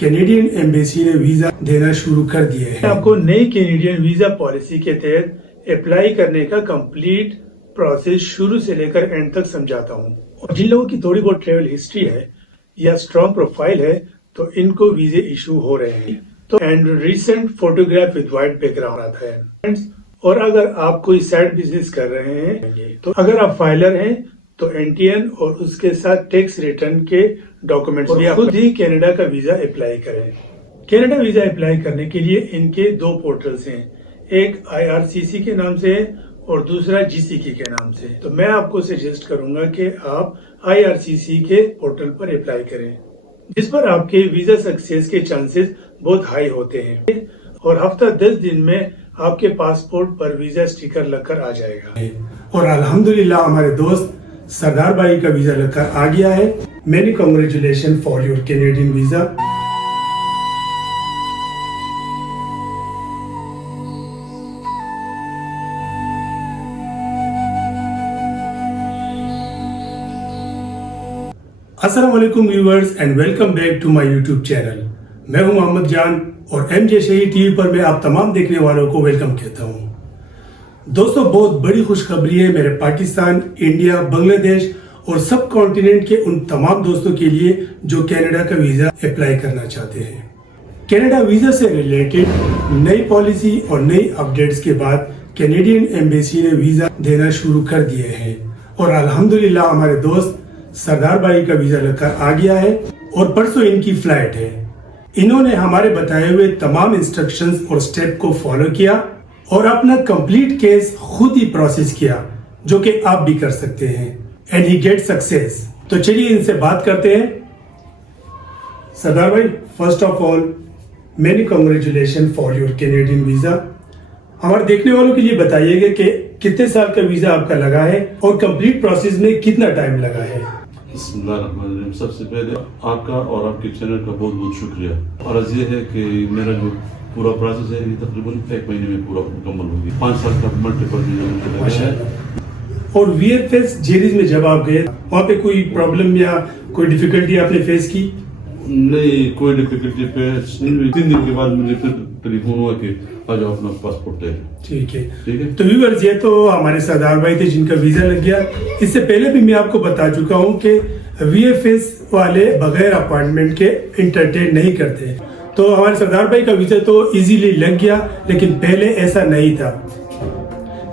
Canadian embassy ने visa देना शुरू कर दिए हैं। आपको नई कैनेडियन वीजा पॉलिसी के तहत अप्लाई करने का कंप्लीट प्रोसेस शुरू से लेकर एंड तक समझाता हूँ। और जिन लोगों की थोड़ी बहुत ट्रेवल हिस्ट्री है या स्ट्रॉन्ग प्रोफाइल है तो इनको वीजे इशू हो रहे हैं। तो and recent photograph with white background आता है। और अगर आप कोई साइड बिजनेस कर रहे हैं तो अगर आप फाइलर हैं तो एनटीएन और उसके साथ टैक्स रिटर्न के डॉक्यूमेंट्स भी खुद ही कनाडा का वीजा अप्लाई करें। कनाडा वीजा अप्लाई करने के लिए इनके दो पोर्टल्स हैं, एक IRCC के नाम से है और दूसरा GCK के नाम से। तो मैं आपको सजेस्ट करूंगा कि आप IRCC के पोर्टल पर अप्लाई करें, जिस पर आपके वीजा सक्सेस के चांसेस बहुत हाई होते हैं और हफ्ता 10 दिन में आपके पासपोर्ट पर वीजा स्टिकर लगकर आ जाएगा। और अल्हम्दुलिल्लाह हमारे दोस्त सरदार भाई का वीजा लगकर आ गया है। Many congratulation for your Canadian visa. अस्सलाम वालेकुम viewers and welcome back to my YouTube channel. मैं हूं मोहम्मद जान और MJ शही टीवी पर मैं आप तमाम देखने वालों को वेलकम कहता हूं। दोस्तों, बहुत बड़ी खुशखबरी है मेरे पाकिस्तान, इंडिया, बांग्लादेश और सब कॉन्टिनेंट के उन तमाम दोस्तों के लिए जो कनाडा का वीजा अप्लाई करना चाहते हैं। कनाडा वीजा से रिलेटेड नई पॉलिसी और नई अपडेट्स के बाद कैनेडियन एम्बेसी ने वीजा देना शुरू कर दिए हैं और अल्हम्दुलिल्लाह हमारे दोस्त सरदार भाई का वीजा लगकर आ गया है और परसों इनकी फ्लाइट है। इन्होंने हमारे बताए हुए तमाम इंस्ट्रक्शंस और स्टेप को फॉलो किया और अपना कंप्लीट केस खुद ही प्रोसेस किया, जो कि आप भी कर सकते हैं एंड ही गेट सक्सेस। तो चलिए इनसे बात करते हैं। सरदार भाई, first of all many congratulation for your Canadian visa. हमारे देखने वालों के लिए बताइएगा कि कितने साल का वीजा आपका लगा है और कंप्लीट प्रोसेस में कितना टाइम लगा है। सबसे पहले आपका और आपके चैनल का बहुत बहुत शुक्रिया। और अर्ज ये है कि मेरा जो पूरा प्रोसेस है ये तकरीबन 1 महीने में पूरा मुकम्मल हो गया। 5 साल का मल्टीपल वीजा है। और VFS जेरीज में जब आप गए वहाँ पे कोई प्रॉब्लम या कोई डिफिकल्टी आपने फेस की? नहीं, कोई डिफिकल्टी फेस नहीं हुई। 3 दिन के बाद मुझे फिर टेलीफोन हुआ कि आ जाओ अपना पासपोर्ट ले। ठीक है। तो व्यूअर्स, ये तो हमारे सरदार भाई थे जिनका वीजा लग गया। इससे पहले भी मैं आपको बता चुका हूँ कि VFS वाले बगैर अपॉइंटमेंट के इंटरटेन नहीं करते। तो हमारे सरदार भाई का वीजा तो इजीली लग गया, लेकिन पहले ऐसा नहीं था।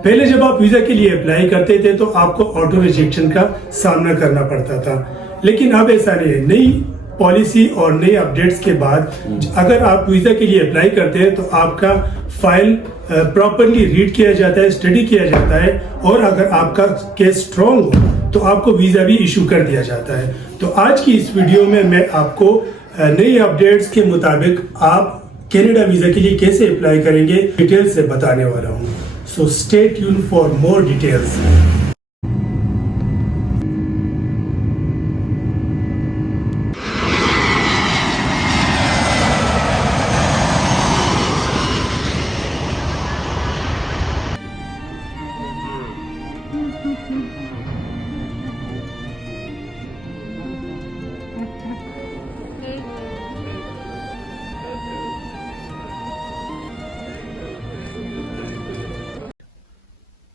पहले जब आप वीजा के लिए अप्लाई करते थे तो आपको ऑटो रिजेक्शन का सामना करना पड़ता था, लेकिन अब ऐसा नहीं है। नई पॉलिसी और नई अपडेट्स के बाद अगर आप वीजा के लिए अप्लाई करते हैं तो आपका फाइल प्रॉपरली रीड किया जाता है, स्टडी किया जाता है और अगर आपका केस स्ट्रॉन्ग हो तो आपको वीजा भी इशू कर दिया जाता है। तो आज की इस वीडियो में मैं आपको नई अपडेट्स के मुताबिक आप कनाडा वीजा के लिए कैसे अप्लाई करेंगे डिटेल से बताने वाला हूँ। So stay tuned for more details.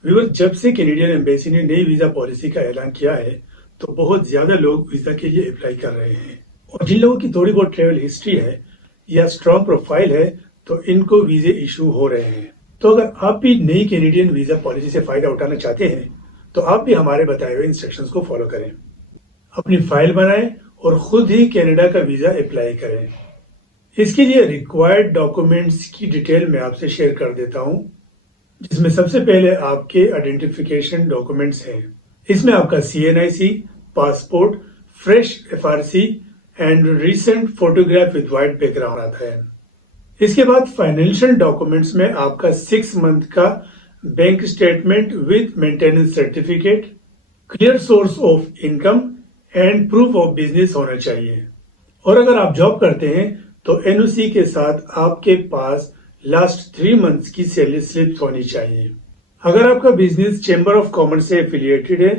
Viewers, जब से कैनेडियन एम्बेसी ने नई वीजा पॉलिसी का ऐलान किया है तो बहुत ज्यादा लोग वीजा के लिए अप्लाई कर रहे हैं। और जिन लोगों की थोड़ी बहुत ट्रेवल हिस्ट्री है या स्ट्रॉन्ग प्रोफाइल है तो इनको वीजे इशू हो रहे हैं। तो अगर आप भी नई कैनेडियन वीजा पॉलिसी से फायदा उठाना चाहते हैं तो आप भी हमारे बताए हुए इंस्ट्रक्शंस को फॉलो करें, अपनी फाइल बनाएं और खुद ही कनाडा का वीजा अप्लाई करें। इसके लिए रिक्वायर्ड डॉक्यूमेंट्स की डिटेल मैं आपसे शेयर कर देता हूं, जिसमें सबसे पहले आपके आइडेंटिफिकेशन डॉक्यूमेंट्स हैं। इसमें आपका CNIC, passport, fresh FRC and recent photograph with white background आता है। इसके बाद फाइनेंशियल डॉक्यूमेंट्स में आपका 6 मंथ का bank statement with maintenance certificate, clear source of income and proof of business होना चाहिए। और अगर आप जॉब करते हैं तो NOC के साथ आपके पास लास्ट 3 मंथ्स की सैलरी स्लिप होनी चाहिए। अगर आपका बिजनेस चेंबर ऑफ कॉमर्स से एफिलिएटेड है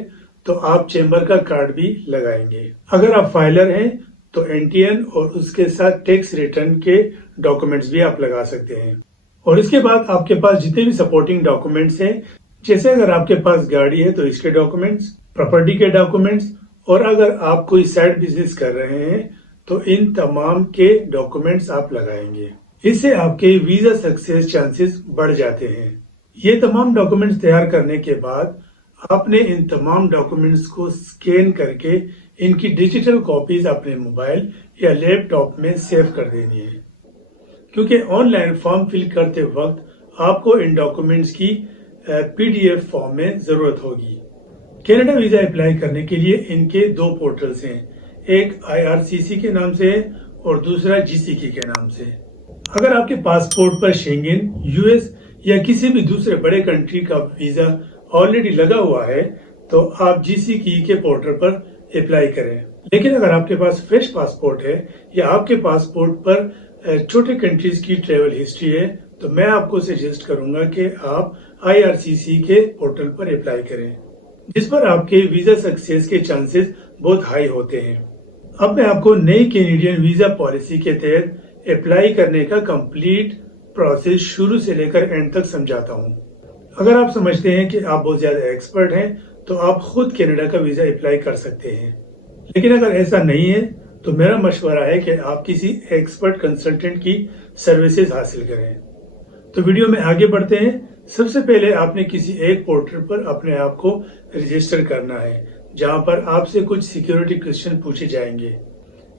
तो आप चेंबर का कार्ड भी लगाएंगे। अगर आप फाइलर हैं तो NTN और उसके साथ टैक्स रिटर्न के डॉक्यूमेंट्स भी आप लगा सकते हैं। और इसके बाद आपके पास जितने भी सपोर्टिंग डॉक्यूमेंट्स हैं, जैसे अगर आपके पास गाड़ी है तो इसके डॉक्यूमेंट्स, प्रॉपर्टी के डॉक्यूमेंट्स, और अगर आप कोई साइड बिजनेस कर रहे हैं तो इन तमाम के डॉक्यूमेंट्स आप लगाएंगे। इससे आपके वीजा सक्सेस चांसेस बढ़ जाते हैं। ये तमाम डॉक्यूमेंट्स तैयार करने के बाद आपने इन तमाम डॉक्यूमेंट्स को स्कैन करके इनकी डिजिटल कॉपीज अपने मोबाइल या लैपटॉप में सेव कर देनी है, क्योंकि ऑनलाइन फॉर्म फिल करते वक्त आपको इन डॉक्यूमेंट्स की PDF फॉर्म में जरूरत होगी। कनाडा वीजा अप्लाई करने के लिए इनके दो पोर्टल्स हैं, एक IRCC के नाम से है और दूसरा GCK के नाम से। अगर आपके पासपोर्ट पर शेंगेन, US या किसी भी दूसरे बड़े कंट्री का वीजा ऑलरेडी लगा हुआ है तो आप GCK के पोर्टल पर अप्लाई करें। लेकिन अगर आपके पास फ्रेश पासपोर्ट है या आपके पासपोर्ट पर छोटे कंट्रीज की ट्रेवल हिस्ट्री है तो मैं आपको सजेस्ट करूंगा कि आप IRCC के पोर्टल पर अप्लाई करें, जिस पर आपके वीजा सक्सेस के चांसेस बहुत हाई होते हैं। अब मैं आपको नई कैनेडियन वीजा पॉलिसी के तहत अप्लाई करने का कंप्लीट प्रोसेस शुरू से लेकर एंड तक समझाता हूँ। अगर आप समझते हैं कि आप बहुत ज्यादा एक्सपर्ट हैं तो आप खुद कनाडा का वीजा अप्लाई कर सकते हैं, लेकिन अगर ऐसा नहीं है तो मेरा मशवरा है कि आप किसी एक्सपर्ट कंसल्टेंट की सर्विसेज हासिल करें। तो वीडियो में आगे बढ़ते हैं। सबसे पहले आपने किसी एक पोर्टल पर अपने आप को रजिस्टर करना है, जहां पर आपसे कुछ सिक्योरिटी क्वेश्चन पूछे जाएंगे।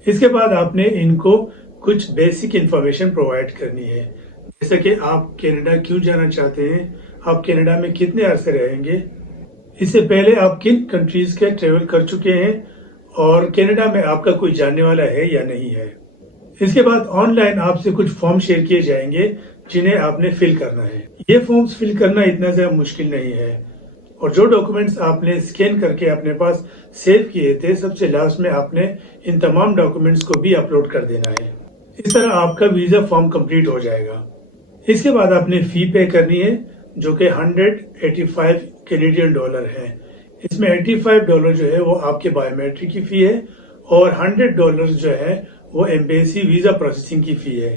इसके बाद आपने इनको कुछ बेसिक इंफॉर्मेशन प्रोवाइड करनी है, जैसे कि आप कनाडा क्यों जाना चाहते हैं, आप कनाडा में कितने अरसे रहेंगे, इससे पहले आप किन कंट्रीज के ट्रेवल कर चुके हैं और कनाडा में आपका कोई जानने वाला है या नहीं है। इसके बाद ऑनलाइन आपसे कुछ फॉर्म शेयर किए जाएंगे जिन्हें आपने फिल करना है। ये फॉर्म्स फिल करना इतना ज्यादा मुश्किल नहीं है, और जो डॉक्यूमेंट्स आपने स्कैन करके अपने पास सेव किए थे, सबसे लास्ट में आपने इन तमाम डॉक्यूमेंट्स को भी अपलोड कर देना है। इस तरह आपका वीजा फॉर्म कंप्लीट हो जाएगा। इसके बाद आपने फी पे करनी है, जो कि $185 कैनेडियन डॉलर है। इसमें $85 जो है वो आपके बायोमेट्रिक की फी है और $100 जो है वो एम्बेसी वीजा प्रोसेसिंग की फी है।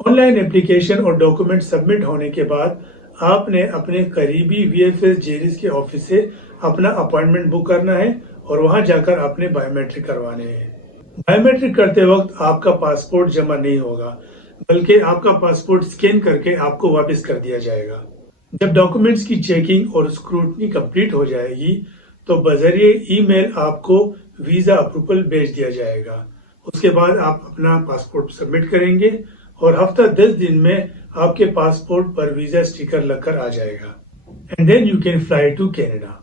ऑनलाइन एप्लीकेशन और डॉक्यूमेंट सबमिट होने के बाद आपने अपने करीबी VFS जेरिस के ऑफिस से अपना अपॉइंटमेंट बुक करना है और वहां जाकर आपने बायोमेट्रिक करवाने हैं। बायोमेट्रिक करते वक्त आपका पासपोर्ट जमा नहीं होगा, बल्कि आपका पासपोर्ट स्कैन करके आपको वापस कर दिया जाएगा। जब डॉक्यूमेंट्स की चेकिंग और स्क्रूटनी कंप्लीट हो जाएगी तो बजरिए ईमेल आपको वीजा अप्रूवल भेज दिया जाएगा। उसके बाद आप अपना पासपोर्ट सबमिट करेंगे और हफ्ता 10 दिन में आपके पासपोर्ट पर वीजा स्टिकर लगकर आ जाएगा, and then you can fly to Canada.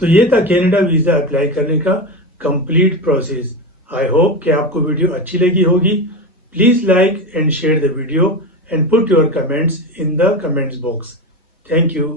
तो ये था कनाडा वीजा अप्लाई करने का कंप्लीट प्रोसेस। आई होप कि आपको वीडियो अच्छी लगी होगी। Please like and share the video and put your comments in the comments box. Thank you.